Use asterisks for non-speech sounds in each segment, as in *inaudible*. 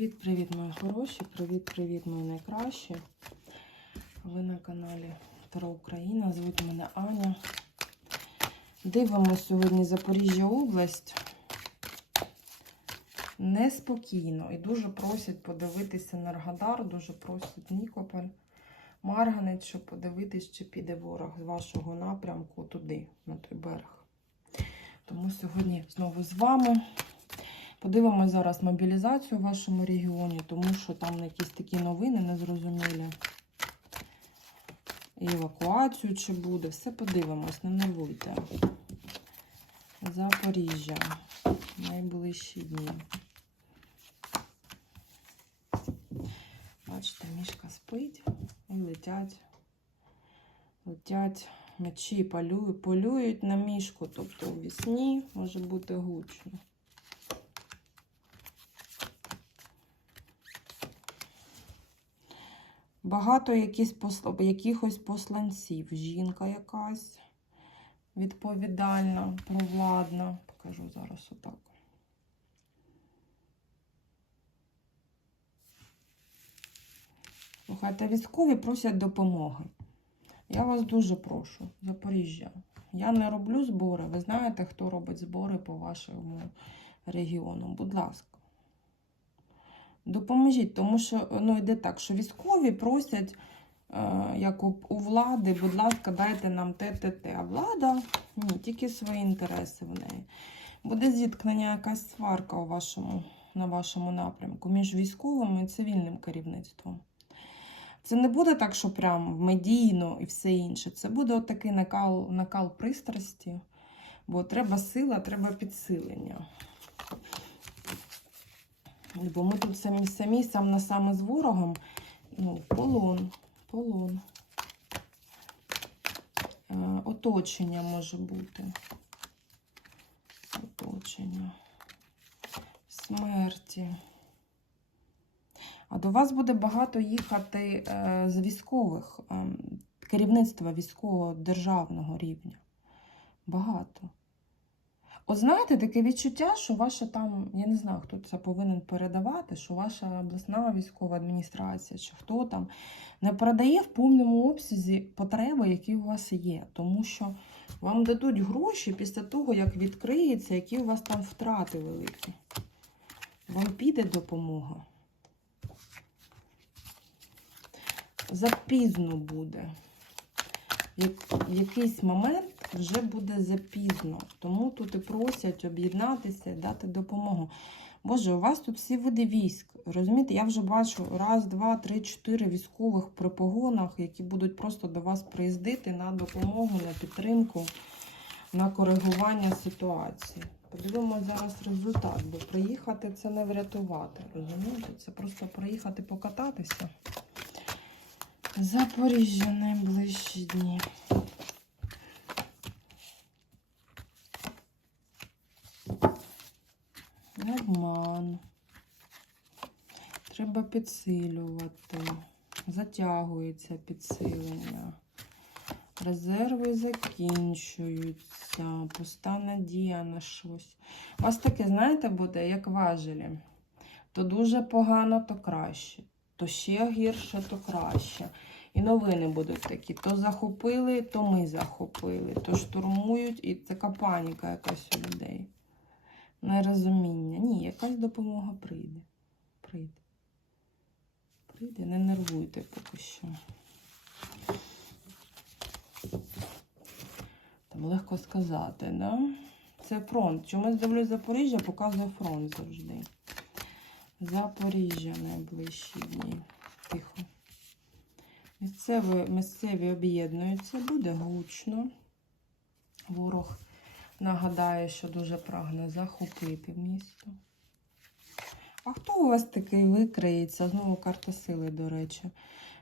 Привіт-привіт, мої хороші! Привіт-привіт, мої найкращі. Ви на каналі Таро Україна. Звуть мене Аня. Дивимося сьогодні Запоріжжя область. Неспокійно і дуже просять подивитися Наргадар, дуже просять Нікополь, Марганець, щоб подивитись, чи піде ворог з вашого напрямку туди, на той берег. Тому сьогодні знову з вами. Подивимось зараз мобілізацію в вашому регіоні, тому що там якісь такі новини незрозумілі. Евакуацію чи буде. Все подивимось, не нервуйте. Запоріжжя. Найближчі дні. Бачите, мішка спить і летять. Летять м'ячі, полюють, полюють на мішку, тобто у вісні може бути гучно. Багато якихось посланців. Жінка якась відповідальна, провладна. Покажу зараз отак. Слухайте, військові просять допомоги. Я вас дуже прошу, Запоріжжя. Я не роблю збори. Ви знаєте, хто робить збори по вашому регіону. Будь ласка. Допоможіть, тому що ну, йде так, що військові просять, е, як у, у влади, будь ласка, дайте нам те. А влада ні, тільки свої інтереси в неї. Буде зіткнення якась сварка у вашому, на вашому напрямку між військовим і цивільним керівництвом. Це не буде так, що прям медійно і все інше. Це буде отакий накал, накал пристрасті, бо треба сила, треба підсилення. Бо ми тут самі самі сам на саме з ворогом. Ну, полон, полон. Е, оточення може бути. Оточення. Смерті. А до вас буде багато їхати е, з військових, е, керівництва військового державного рівня. Багато. От знаєте, таке відчуття, що ваша там, я не знаю, хто це повинен передавати, що ваша обласна військова адміністрація, чи хто там не передає в повному обсязі потреби, які у вас є. Тому що вам дадуть гроші після того, як відкриється, які у вас там втрати великі. Вам піде допомога. Запізно буде. Як, якийсь момент вже буде запізно. Тому тут і просять об'єднатися і дати допомогу. Боже, у вас тут всі види військ. Розумієте, я вже бачу раз, два, три, чотири військових при погонах, які будуть просто до вас приїздити на допомогу, на підтримку, на коригування ситуації. Подивимося зараз результат, бо приїхати це не врятувати. Розумієте? Це просто приїхати покататися. Запоріжжя найближчі дні. Обман. Треба підсилювати. Затягується підсилення. Резерви закінчуються. Пуста надія на щось. У вас таке, знаєте, буде, як важелі. То дуже погано, то краще. То ще гірше, то краще. І новини будуть такі: то захопили, то ми захопили, то штурмують, і така паніка якась у людей. Нерозуміння. Ні, якась допомога прийде. Прийде. Прийде, не нервуйте поки що. Там легко сказати, да? Це фронт. Чомусь дивлюсь Запоріжжя, показує фронт завжди. Запоріжжя найближчі дні. Тихо. Місцеві, місцеві об'єднуються, буде гучно. Ворог нагадає, що дуже прагне захопити місто. А хто у вас такий викриється? Знову карта сили, до речі.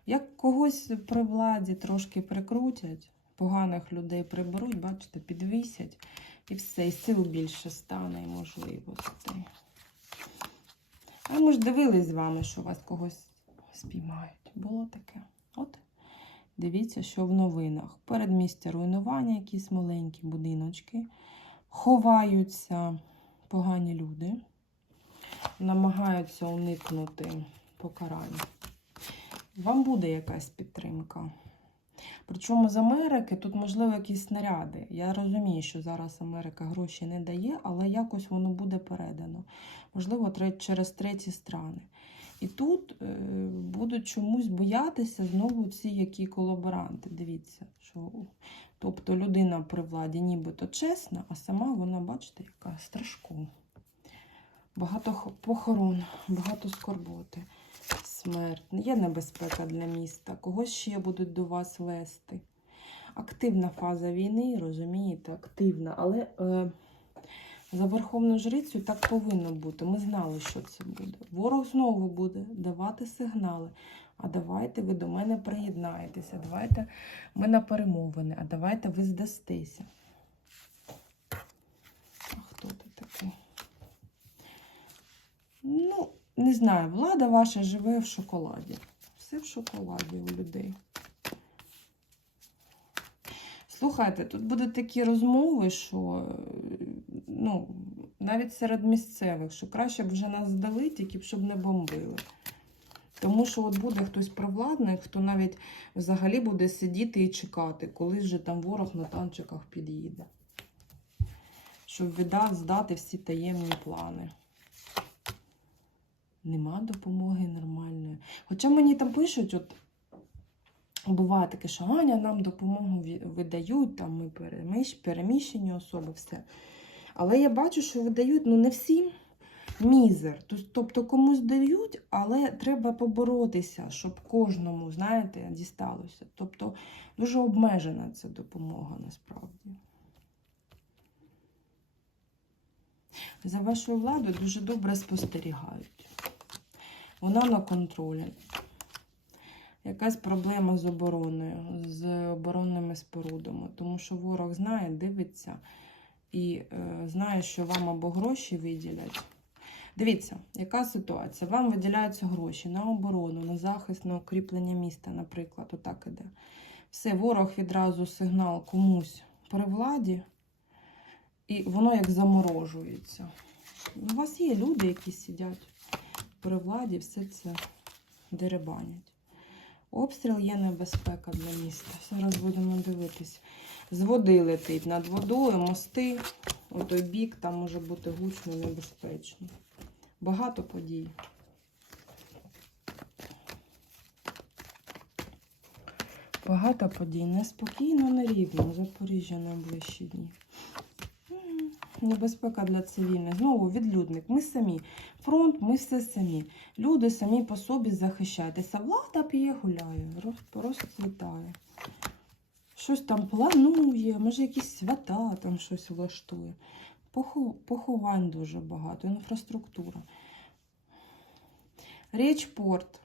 Як когось при владі трошки прикрутять, поганих людей приберуть, бачите, підвісять і все, і сил більше стане і можливостей. А ми ж дивились з вами, що вас когось спіймають. Було таке. От, дивіться, що в новинах. Передмістя руйнування, якісь маленькі будиночки. Ховаються погані люди. намагаються уникнути покарання. Вам буде якась підтримка. Причому з Америки тут, можливо, якісь снаряди. Я розумію, що зараз Америка гроші не дає, але якось воно буде передано. Можливо, через треті страни. І тут е, будуть чомусь боятися знову ці які колаборанти. Дивіться, що тобто людина при владі нібито чесна, а сама вона, бачите, яка страшко. Багато похорон, багато скорботи, смерть. Є небезпека для міста. Когось ще будуть до вас вести. Активна фаза війни, розумієте, активна, але е, за Верховну Жрицю так повинно бути. Ми знали, що це буде. Ворог знову буде давати сигнали. А давайте ви до мене приєднаєтеся, давайте ми на перемовини, а давайте ви здастеся. А хто ти такий? Ну, не знаю, влада ваша живе в шоколаді. Все в шоколаді у людей. Слухайте, тут будуть такі розмови, що ну, навіть серед місцевих, що краще б вже нас здали, тільки б щоб не бомбили. Тому що от буде хтось провладний, хто навіть взагалі буде сидіти і чекати, коли вже там ворог на танчиках під'їде. Щоб віддати, здати всі таємні плани. Нема допомоги нормальної. Хоча мені там пишуть, от буває таке, що Аня нам допомогу видають, там ми переміщені особи, все. Але я бачу, що видають ну не всім мізер. Тобто комусь дають, але треба поборотися, щоб кожному, знаєте, дісталося. Тобто дуже обмежена ця допомога насправді. За вашою владою дуже добре спостерігають. Вона на контролі. Якась проблема з обороною, з оборонними спорудами, тому що ворог знає, дивиться і е, знає, що вам або гроші виділять. Дивіться, яка ситуація? Вам виділяються гроші на оборону, на захист, на укріплення міста, наприклад, отак іде. Все, ворог відразу сигнал комусь при владі, і воно як заморожується. У вас є люди, які сидять при владі, все це деребанять. Обстріл є небезпека для міста. Зараз будемо дивитись. З води летить над водою, мости, у той бік, там може бути гучно небезпечно. Багато подій. Багато подій. Неспокійно, нерівно. Запоріжжя найближчі дні. Небезпека для цивільних. Знову відлюдник. Ми самі. Фронт, ми все самі. Люди самі по собі захищайтеся. Влада п'є, гуляє, роз- розцвітає. Щось там планує, може якісь свята там щось влаштує. Поховань дуже багато, інфраструктура. Річпорт,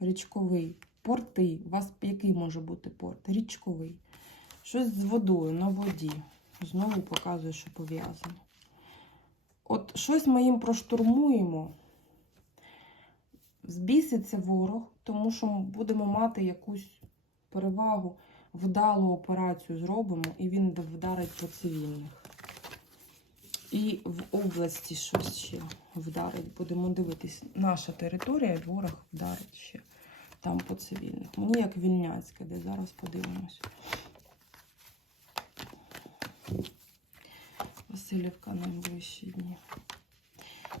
річковий, порти. У вас який може бути порт? Річковий. Щось з водою на воді. Знову показує, що пов'язано. От щось ми їм проштурмуємо. Збіситься ворог, тому що будемо мати якусь перевагу, вдалу операцію зробимо, і він вдарить по цивільних. І в області щось ще вдарить. Будемо дивитись. Наша територія, ворог вдарить ще там по цивільних. Мені як Вільняцьке, де зараз подивимось. Васильівка найближчі дні.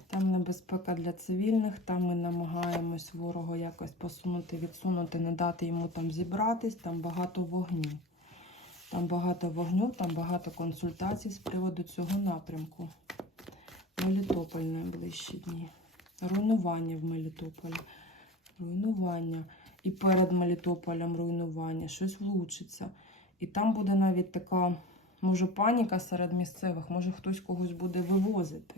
Там небезпека для цивільних, там ми намагаємось ворога якось посунути, відсунути, не дати йому там зібратись, там багато вогню. Там багато вогню, там багато консультацій з приводу цього напрямку. Мелітополь найближчі дні. Руйнування в Мелітополі. Руйнування. І перед Мелітополем руйнування. Щось влучиться. І там буде навіть така, може, паніка серед місцевих, може хтось когось буде вивозити.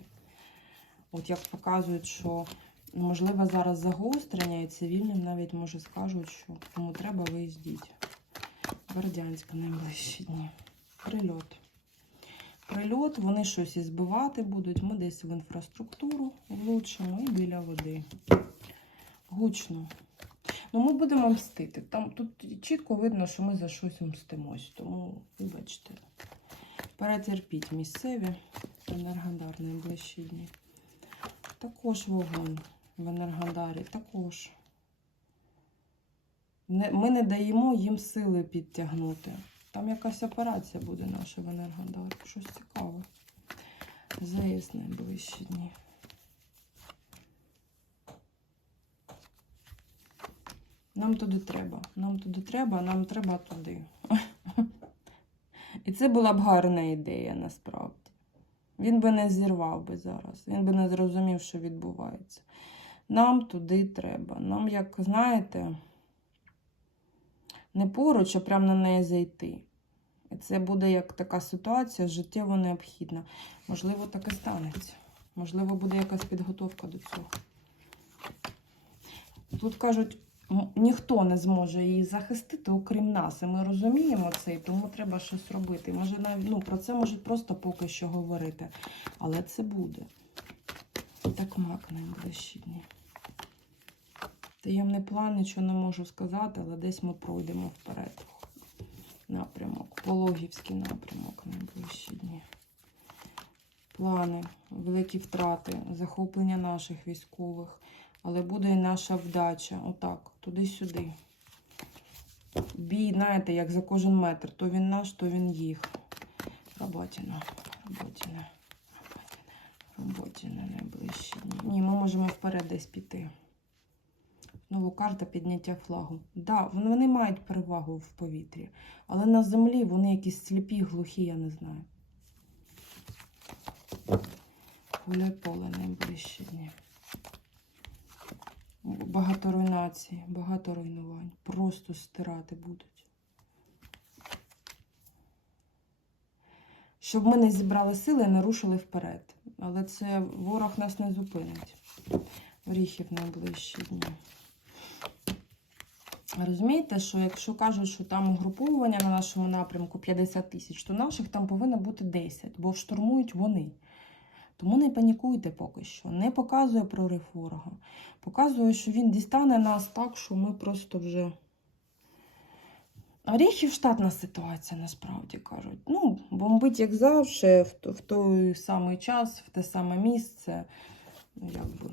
От як показують, що можливо зараз загострення, і цивільним навіть може скажуть, що кому треба, виїздіть. Бердянська найближчі дні. Прильот. Прильот, вони щось і збивати будуть. Ми десь в інфраструктуру влучимо і біля води. Гучно. Ну, ми будемо мстити. Там тут чітко видно, що ми за щось мстимось. Тому, вибачте, перетерпіть місцеві енергодар найближчі. Також вогонь в Енергодарі, також. Ми не даємо їм сили підтягнути. Там якась операція буде наша в Енергодарі. Щось цікаве. Заїзд найближчі дні. Нам туди треба. Нам туди треба, нам треба туди. *laughs* І це була б гарна ідея насправді. Він би не зірвав би зараз, він би не зрозумів, що відбувається. Нам туди треба. Нам, як знаєте, не поруч, а прямо на неї зайти. І це буде як така ситуація життєво необхідна. Можливо, так і станеться. Можливо, буде якась підготовка до цього. Тут кажуть, ніхто не зможе її захистити, окрім нас. І ми розуміємо це, і тому треба щось робити. Може, навіть ну, про це можуть просто поки що говорити. Але це буде. Так мак найближчі дні. Таємний план, нічого не можу сказати, але десь ми пройдемо вперед. Напрямок, Пологівський напрямок найближчі дні. Плани, великі втрати, захоплення наших військових, але буде і наша вдача. Отак, туди-сюди. Бій, знаєте, як за кожен метр. То він наш, то він їх. Роботіна, роботіна, роботіна, найближчі. Ні, ми можемо вперед десь піти. Знову карта підняття флагу. Да, вони вони мають перевагу в повітрі, але на землі вони якісь сліпі, глухі, я не знаю. Гуляй поле найближчі дні. Багато руйнацій, багато руйнувань. Просто стирати будуть. Щоб ми не зібрали сили і не рушили вперед. Але це ворог нас не зупинить. Оріхів найближчі дні. Розумієте, що якщо кажуть, що там угруповування на нашому напрямку 50 тисяч, то наших там повинно бути 10, бо штурмують вони. Тому не панікуйте поки що. Не показує прорив ворога. Показує, що він дістане нас так, що ми просто вже. Оріхів штатна ситуація, насправді кажуть. Ну, бомбить, як завжди, в, в той самий час, в те саме місце. Ну, якби.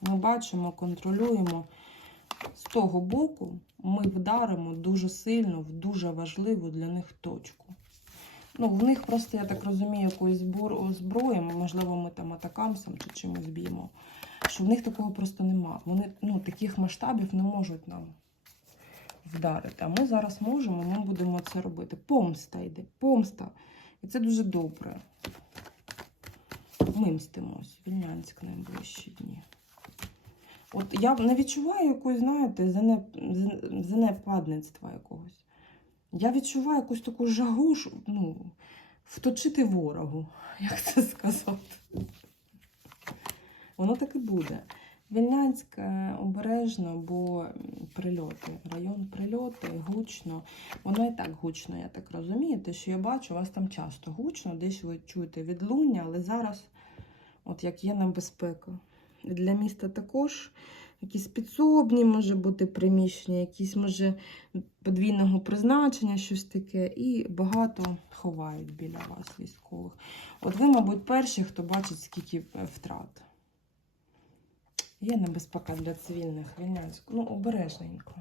Ми бачимо, контролюємо. З того боку ми вдаримо дуже сильно в дуже важливу для них точку. Ну, в них просто, я так розумію, якоїсь збор- зброї, можливо, ми там атакамсом чи чимось б'ємо. Що в них такого просто нема. Вони ну, таких масштабів не можуть нам вдарити. А ми зараз можемо, ми будемо це робити. Помста йде, помста. І це дуже добре. Ми мстимось. Вільнянськ найближчі дні. От я не відчуваю якоїсь, знаєте, занеп... занепадництва якогось. Я відчуваю якусь таку жагу, ну, вточити ворогу, *laughs* як це сказати. Воно так і буде. Вільнянськ е, обережно, бо прильоти. Район прильоти, гучно. Воно і так гучно, я так розумію. Те, що я бачу, у вас там часто гучно, десь ви чуєте відлуння, але зараз, от як є небезпека. Для міста також якісь підсобні може бути приміщення, якісь може подвійного призначення, щось таке, і багато ховають біля вас військових. От ви, мабуть, перші, хто бачить, скільки е, втрат. Є небезпека для цивільних війнянських. Ну, обережненько.